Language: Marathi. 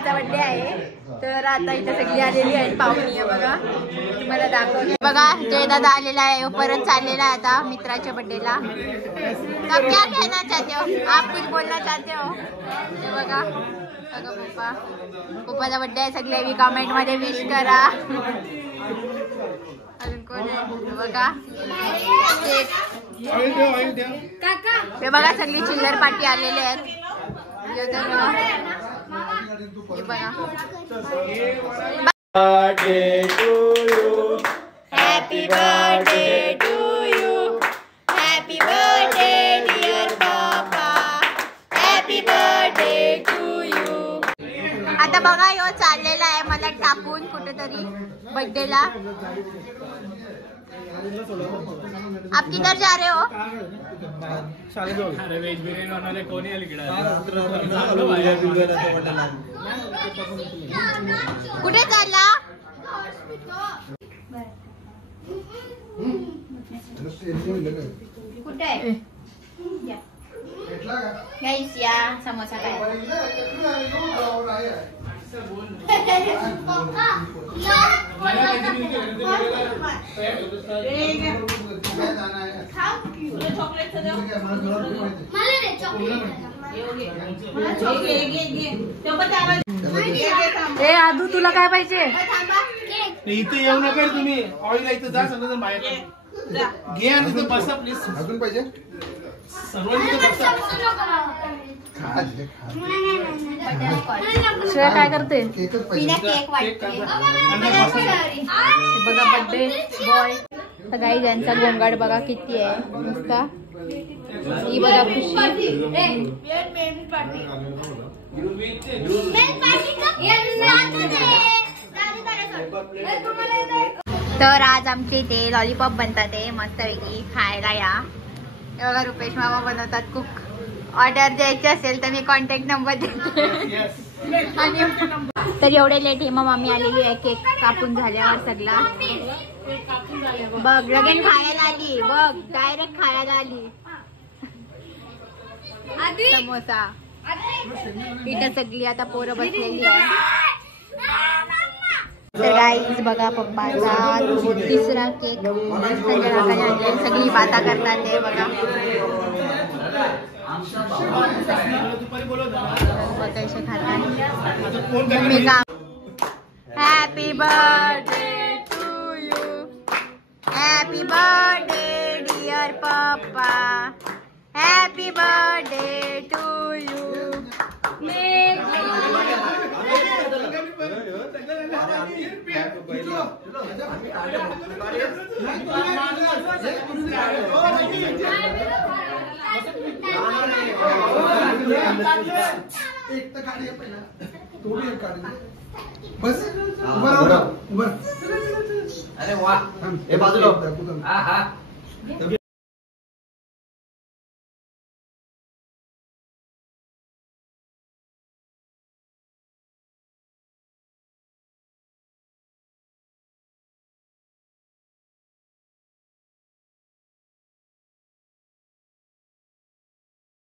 पप्पाचा बर्थडे आहे. तर आता इथे सगळी आलेली आहेत पाहुणी आहे बघा. तुम्हाला दाखवते बघा. जयदादा आलेला आहे, परत चाललेला आहे आता मित्राच्या बर्थडेला. आप क्या कहना चाहते हो? आप कुछ बोलना चाहते हो? हे बघा बघा पप्पाचा बर्थडे आहे. सगळे मी कमेंट मध्ये विश करा. अजून कोण आहे बघा. हे बघा सगळी चिल्लर पार्टी आलेले आहेत. Happy birthday to you. Happy birthday dear papa. Happy birthday to you. आता बघा यो चाललेला आहे मला टाकून कुठेतरी बर्थडेला. आप किधर जा रहे हो? कुठे चालला? कुठे या समोसा काय? ए आदू तुला काय पाहिजे? इथे येऊ नका तुम्ही. ऑइल इथं जा सगळं बाहेर घे आणि इथं बसा प्लीज. अजून पाहिजे सर्वांनी बसा. श्रेया काय करते? बघा बर्थडे बॉय. सगळी ज्यांचा गोंगाट बघा किती आहे नुसता. ही बघा खुशी. तर आज आमचे इथे लॉलीपॉप बनतात मस्तपैकी खायला या. बघा रुपेश मामा बनवतात कुक. ऑर्डर द्यायची असेल तर मी कॉन्टॅक्ट नंबर देते. तर एवढे लेट हेमा मामी आलेली आहे. केक कापून झाल्यावर सगळा बघ लगेच खायला आली. बघ डायरेक्ट खायला आली समोसा. इथं सगळी आता पोरं बसलेली आहे. तर गाईज बघा पप्पाचा तिसरा केक सगळी बाता करतात ते बघा. कैसे खातात मम्मी का. Happy birthday to you. Happy birthday dear papa. Happy birthday to you. अरे वा. हे बाजूला